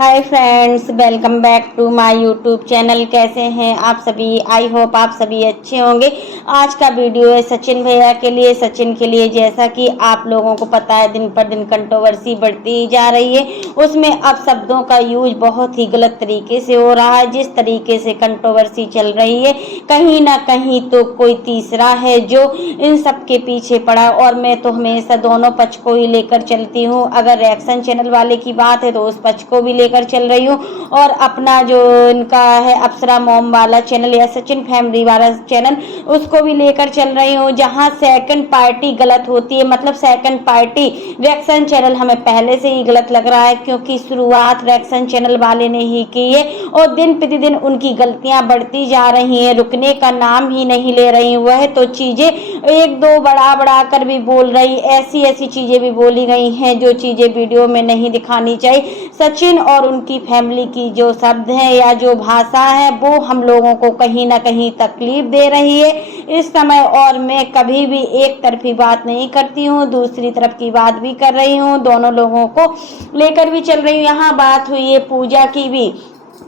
Hi friends, welcome back to my YouTube channel. कैसे हैं आप सभी? आई होप आप सभी अच्छे होंगे। आज का वीडियो है सचिन भैया के लिए, सचिन के लिए। जैसा कि आप लोगों को पता है, दिन पर दिन कंट्रोवर्सी बढ़ती ही जा रही है। उसमें अब शब्दों का यूज बहुत ही गलत तरीके से हो रहा है। जिस तरीके से कंट्रोवर्सी चल रही है, कहीं ना कहीं तो कोई तीसरा है जो इन सब के पीछे पड़ा। और मैं तो हमेशा दोनों पक्ष को ही लेकर चलती हूँ। अगर रिएक्शन चैनल वाले की बात है तो उस पक्ष को भी लेकर चल रही हूँ, और अपना जो इनका है अप्सरा मॉम वाला चैनल या सचिन फैमिली वाला चैनल, उसको भी लेकर चल रही हूँ। जहाँ सेकंड पार्टी गलत होती है, मतलब सेकंड पार्टी रिएक्शन चैनल हमें पहले से ही गलत लग रहा है, क्योंकि शुरुआत रिएक्शन चैनल वाले ने ही की है और दिन प्रतिदिन उनकी गलतियां बढ़ती जा रही हैं, रुकने का नाम ही नहीं ले रही। वह तो चीजें एक दो बढ़ा कर भी बोल रही, ऐसी ऐसी चीजें भी बोली गई हैं जो चीजें वीडियो में नहीं दिखानी चाहिए। सचिन और उनकी फैमिली की जो शब्द हैं या जो भाषा है, वो हम लोगों को कहीं ना कहीं तकलीफ दे रही है इस समय। और मैं कभी भी एक तरफी बात नहीं करती हूँ, दूसरी तरफ की बात भी कर रही हूँ, दोनों लोगों को लेकर भी चल रही हूँ। यहाँ बात हुई है पूजा की भी,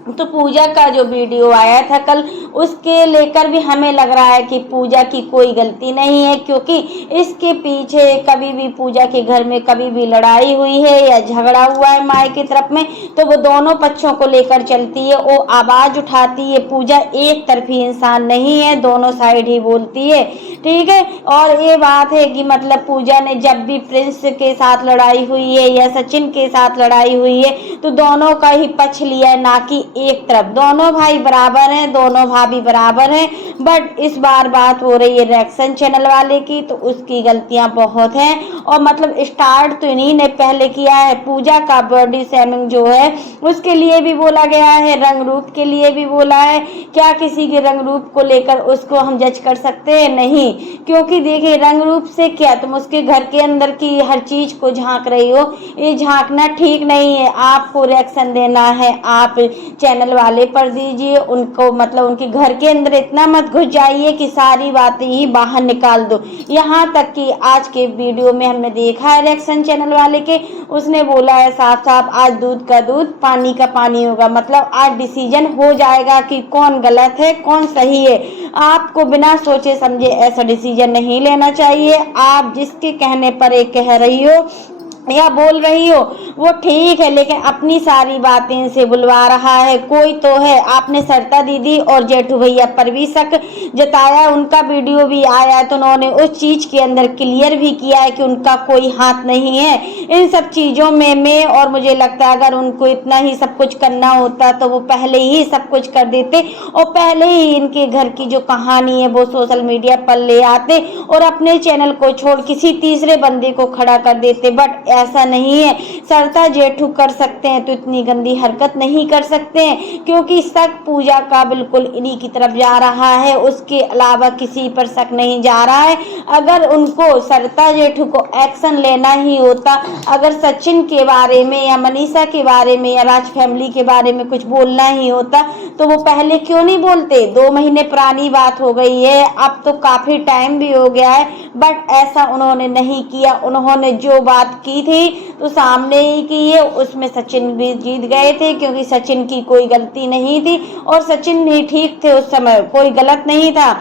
तो पूजा का जो वीडियो आया था कल, उसके लेकर भी हमें लग रहा है कि पूजा की कोई गलती नहीं है, क्योंकि इसके पीछे कभी भी पूजा के घर में कभी भी लड़ाई हुई है या झगड़ा हुआ है माई की तरफ में, तो वो दोनों पक्षों को लेकर चलती है, वो आवाज उठाती है। पूजा एक तरफी इंसान नहीं है, दोनों साइड ही बोलती है, ठीक है। और ये बात है कि मतलब पूजा ने जब भी प्रिंस के साथ लड़ाई हुई है या सचिन के साथ लड़ाई हुई है, तो दोनों का ही पक्ष लिया है, ना कि एक तरफ। दोनों भाई बराबर हैं, दोनों भाभी बराबर हैं। बट इस बार बात हो रही है रिएक्शन चैनल वाले की, तो उसकी गलतियां बहुत हैं। और मतलब स्टार्ट तो इन्हीं ने पहले किया है। पूजा का बॉडी शेमिंग जो है उसके लिए भी बोला गया है, रंग रूप के लिए भी बोला है। क्या किसी के रंग रूप को लेकर उसको हम जज कर सकते हैं? नहीं, क्योंकि देखिए रंग रूप से क्या, तुम उसके घर के अंदर की हर चीज को झांक रही हो, ये झांकना ठीक नहीं है। आपको रिएक्शन देना है, आप चैनल वाले पर दीजिए, उनको मतलब उनके घर के अंदर इतना मत घुस जाइए कि सारी बातें ही बाहर निकाल दो। यहाँ तक कि आज के वीडियो में हमने देखा है रिएक्शन चैनल वाले के, उसने बोला है साफ साफ, आज दूध का दूध पानी का पानी होगा। मतलब आज डिसीजन हो जाएगा कि कौन गलत है कौन सही है। आपको बिना सोचे समझे ऐसा डिसीजन नहीं लेना चाहिए। आप जिसके कहने पर एक कह रही हो या बोल रही हो वो ठीक है, लेकिन अपनी सारी बातें से बुलवा रहा है कोई तो है। आपने सरिता दीदी और जेठू भैया पर भी शक जताया, उनका वीडियो भी आया है, तो उन्होंने उस चीज के अंदर क्लियर भी किया है कि उनका कोई हाथ नहीं है इन सब चीजों में। मैं और मुझे लगता है अगर उनको इतना ही सब कुछ करना होता तो वो पहले ही सब कुछ कर देते और पहले ही इनके घर की जो कहानी है वो सोशल मीडिया पर ले आते और अपने चैनल को छोड़ किसी तीसरे बंदे को खड़ा कर देते। बट ऐसा नहीं है। सरिता जेठू कर सकते हैं तो इतनी गंदी हरकत नहीं कर सकते हैं, क्योंकि शक पूजा का बिल्कुल इन्हीं की तरफ जा रहा है, उसके अलावा किसी पर शक नहीं जा रहा है। अगर उनको सरिता जेठू को एक्शन लेना ही होता, अगर सचिन के बारे में या मनीषा के बारे में या राज फैमिली के बारे में कुछ बोलना ही होता, तो वो पहले क्यों नहीं बोलते? 2 महीने पुरानी बात हो गई है, अब तो काफी टाइम भी हो गया है। बट ऐसा उन्होंने नहीं किया। उन्होंने जो बात की थी तो सामने ही की है। उसमें सचिन भी जीत गए थे, क्योंकि सचिन की कोई गलती नहीं थी और सचिन ही ठीक थे उस समय, कोई गलत नहीं था।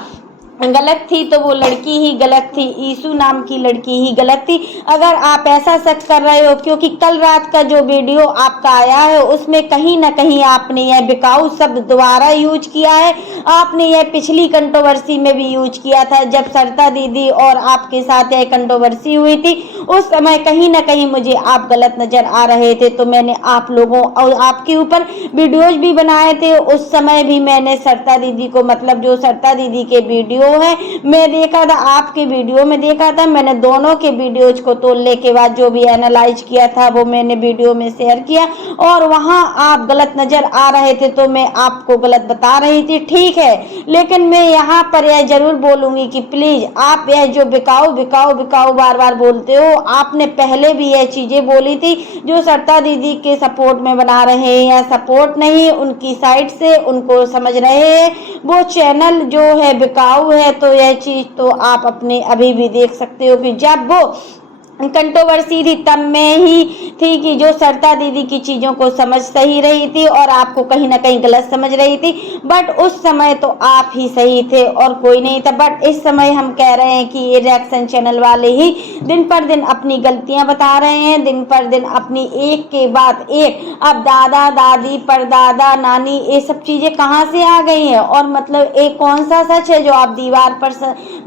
गलत थी तो वो लड़की ही गलत थी, ईशू नाम की लड़की ही गलत थी। अगर आप ऐसा शक कर रहे हो, क्योंकि कल रात का जो वीडियो आपका आया है उसमें कहीं ना कहीं आपने यह बिकाऊ शब्द दोबारा यूज किया है। आपने यह पिछली कंट्रोवर्सी में भी यूज किया था, जब सरिता दीदी और आपके साथ यह कंट्रोवर्सी हुई थी। उस समय कहीं ना कहीं मुझे आप गलत नजर आ रहे थे, तो मैंने आप लोगों और आपके ऊपर वीडियोज भी बनाए थे। उस समय भी मैंने सरिता दीदी को, मतलब जो सरिता दीदी के वीडियो है मैं देखा था, आपके वीडियो में देखा था। मैंने दोनों के वीडियोज को तोड़ने के बाद जो भी एनालाइज किया था वो मैंने वीडियो में शेयर किया, और वहां आप गलत नजर आ रहे थे तो मैं आपको गलत बता रही थी, ठीक है। लेकिन मैं यहाँ पर यह जरूर बोलूंगी कि प्लीज आप यह जो बिकाऊ बिकाऊ बिकाऊ बार बार बोलते हो, आपने पहले भी यह चीजें बोली थी जो सरिता दीदी के सपोर्ट में बना रहे हैं या सपोर्ट नहीं, उनकी साइड से उनको समझ रहे हैं, वो चैनल जो है बिकाऊ है। तो यह चीज तो आप अपने अभी भी देख सकते हो कि जब वो कंट्रोवर्सी थी तब में ही थी कि जो सरिता दीदी की चीजों को समझ सही रही थी और आपको कहीं ना कहीं गलत समझ रही थी। बट उस समय तो आप ही सही थे और कोई नहीं था। बट इस समय हम कह रहे हैं कि ये रिएक्शन चैनल वाले ही दिन पर दिन अपनी गलतियां बता रहे हैं, दिन पर दिन अपनी एक के बाद एक। अब दादा दादी परदादा नानी ये सब चीजें कहाँ से आ गई हैं? और मतलब एक कौन सा सच है जो आप दीवार पर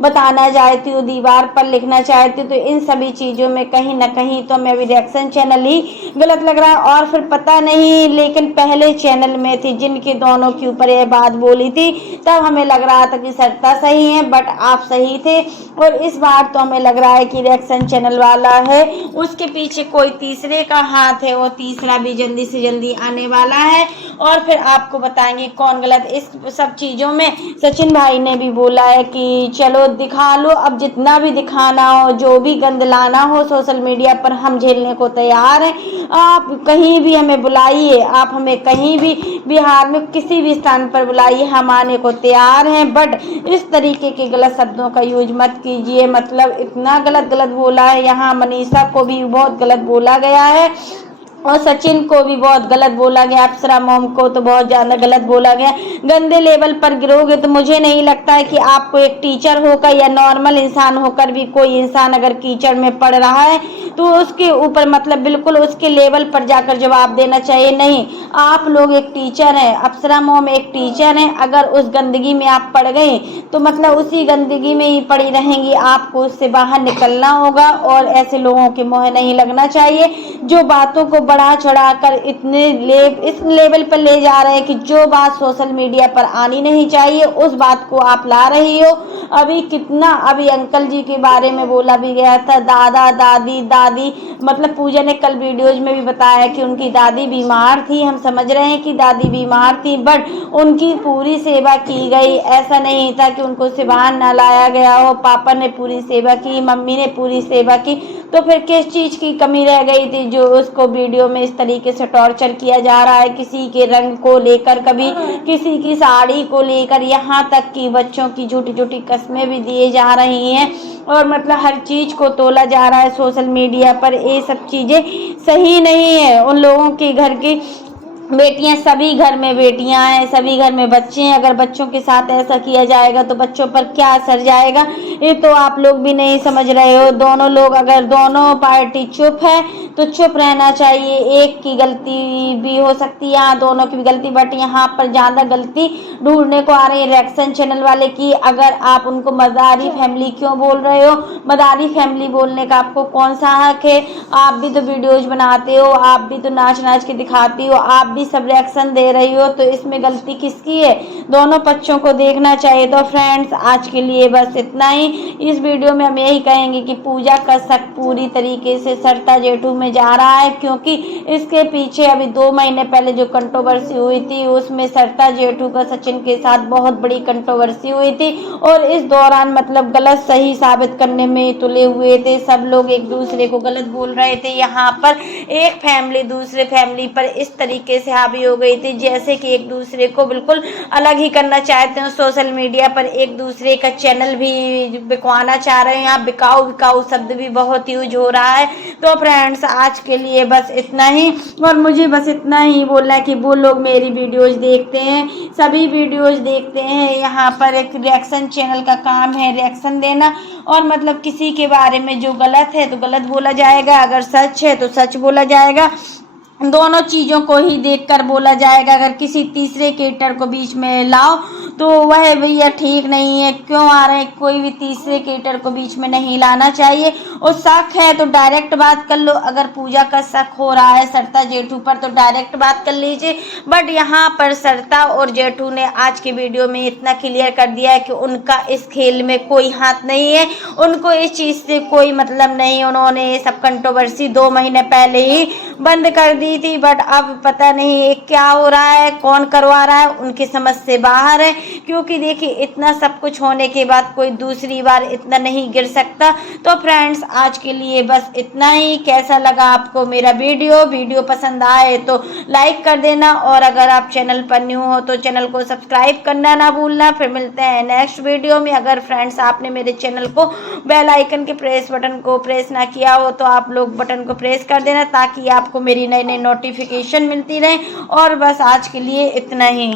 बताना चाहती हो, दीवार पर लिखना चाहती हो? तो इन सभी चीजों में कहीं ना कहीं तो हमें अभी रिएक्शन चैनल ही गलत लग रहा है। और फिर पता नहीं, लेकिन पहले चैनल में थी जिनके दोनों के ऊपर ये बात बोली थी तब हमें लग रहा था कि सरिता सही है, बट आप सही थे। और इस बार तो हमें लग रहा है कि रिएक्शन चैनल वाला है उसके पीछे कोई तीसरे का हाथ है, वो तीसरा भी जल्दी से जल्दी आने वाला है और फिर आपको बताएंगे कौन गलत। इस सब चीजों में सचिन भाई ने भी बोला है कि चलो दिखा लो, अब जितना भी दिखाना हो, जो भी गंद लाना हो सोशल मीडिया पर हम झेलने को तैयार हैं। आप कहीं भी हमें बुलाइए, आप हमें कहीं भी बिहार में किसी भी स्थान पर बुलाइए, हम आने को तैयार हैं। बट इस तरीके के गलत शब्दों का यूज मत कीजिए। मतलब इतना गलत गलत बोला है, यहाँ मनीषा को भी बहुत गलत बोला गया है और सचिन को भी बहुत गलत बोला गया, अप्सरा मॉम को तो बहुत ज्यादा गलत बोला गया। गंदे लेवल पर गिरोगे तो मुझे नहीं लगता है कि आपको एक टीचर होकर या नॉर्मल इंसान होकर भी कोई इंसान अगर कीचड़ में पड़ रहा है तो उसके ऊपर मतलब बिल्कुल उसके लेवल पर जाकर जवाब देना चाहिए। नहीं, आप लोग एक टीचर हैं, अप्सरा मॉम एक टीचर हैं। अगर उस गंदगी में आप पड़ गए तो मतलब उसी गंदगी में ही पड़ी रहेंगी, आपको उससे बाहर निकलना होगा। और ऐसे लोगों के मोह नहीं लगना चाहिए जो बातों को बढ़ा चढ़ाकर इस लेवल पर ले जा रहे हैं कि जो बात सोशल मीडिया पर आनी नहीं चाहिए उस बात को आप ला रही हो। अभी अंकल जी के बारे में बोला भी गया था, दादा दादी मतलब पूजा ने कल वीडियोज में भी बताया कि उनकी दादी बीमार थी। हम समझ रहे हैं कि दादी बीमार थी बट उनकी पूरी सेवा की गई। ऐसा नहीं था कि उनको से बाहर ना लाया गया हो। पापा ने पूरी सेवा की, मम्मी ने पूरी सेवा की, तो फिर किस चीज की कमी रह गई थी जो उसको वीडियो में इस तरीके से टॉर्चर किया जा रहा है? किसी के रंग को लेकर, कभी किसी की साड़ी को लेकर, यहाँ तक कि बच्चों की झूठी झूठी कस्में भी दिए जा रही हैं और मतलब हर चीज को तोला जा रहा है सोशल मीडिया पर। ये सब चीजें सही नहीं है। उन लोगों के घर की बेटियां, सभी घर में बेटियां हैं, सभी घर में बच्चे हैं। अगर बच्चों के साथ ऐसा किया जाएगा तो बच्चों पर क्या असर जाएगा ये तो आप लोग भी नहीं समझ रहे हो। दोनों लोग, अगर दोनों पार्टी चुप है तो चुप रहना चाहिए। एक की गलती भी हो सकती है, यहाँ दोनों की भी गलती, बट यहाँ पर ज्यादा गलती ढूंढने को आ रही है रिएक्शन चैनल वाले की। अगर आप उनको मदारी फैमिली क्यों बोल रहे हो? मदारी फैमिली बोलने का आपको कौन सा हक है? आप भी तो वीडियोज बनाते हो, आप भी तो नाच नाच के दिखाती हो, आप भी सब रिएक्शन दे रही हो, तो इसमें गलती किसकी है? दोनों पक्षों को देखना चाहिए। तो फ्रेंड्स, आज के लिए बस इतना ही। इस वीडियो में हम यही कहेंगे कि पूजा का शक पूरी तरीके से सरिता जेठू में जा रहा है, क्योंकि इसके पीछे अभी 2 महीने पहले जो कंट्रोवर्सी हुई थी उसमें सरिता जेठू का सचिन के साथ बहुत बड़ी कंट्रोवर्सी हुई थी और इस दौरान मतलब गलत सही साबित करने में तुले हुए थे। सब लोग एक दूसरे को गलत बोल रहे थे। यहाँ पर एक फैमिली दूसरे फैमिली पर इस तरीके से हावी हो गई थी जैसे कि एक दूसरे को बिल्कुल अलग ही करना चाहते हैं। सोशल मीडिया पर एक दूसरे का चैनल भी बिकवाना चाह रहे हैं। यहाँ बिकाऊ बिकाऊ शब्द भी बहुत यूज हो रहा है। तो फ्रेंड्स, आज के लिए बस इतना ही और मुझे बस इतना ही बोलना है कि वो लोग मेरी वीडियोज देखते हैं, सभी वीडियोज देखते हैं। यहाँ पर एक रिएक्शन चैनल का काम है रिएक्शन देना और मतलब किसी के बारे में जो गलत है तो गलत बोला जाएगा, अगर सच है तो सच बोला जाएगा। दोनों चीजों को ही देखकर बोला जाएगा। अगर किसी तीसरे क्रिएटर को बीच में लाओ तो वह भैया ठीक नहीं है। क्यों आ रहे हैं? कोई भी तीसरे क्रिएटर को बीच में नहीं लाना चाहिए। और शक है तो डायरेक्ट बात कर लो। अगर पूजा का शक हो रहा है सरिता जेठू पर तो डायरेक्ट बात कर लीजिए। बट यहाँ पर सरिता और जेठू ने आज के वीडियो में इतना क्लियर कर दिया है कि उनका इस खेल में कोई हाथ नहीं है, उनको इस चीज से कोई मतलब नहीं। उन्होंने ये सब कंट्रोवर्सी 2 महीने पहले ही बंद कर दी थी, बट अब पता नहीं क्या हो रहा है, कौन करवा रहा है, उनकी समझ से बाहर है। क्योंकि देखिए इतना सब कुछ होने के बाद कोई दूसरी बार इतना नहीं गिर सकता। तो फ्रेंड्स आज के लिए बस इतना ही। कैसा लगा आपको मेरा वीडियो पसंद आए तो लाइक कर देना, और अगर आप चैनल पर न्यू हो तो चैनल को सब्सक्राइब करना ना भूलना। फिर मिलते हैं नेक्स्ट वीडियो में। अगर फ्रेंड्स आपने मेरे चैनल को बेल आइकन के प्रेस बटन को प्रेस ना किया हो तो आप लोग बटन को प्रेस कर देना, ताकि आपको मेरी नई नई नोटिफिकेशन मिलती रहे। और बस आज के लिए इतना ही।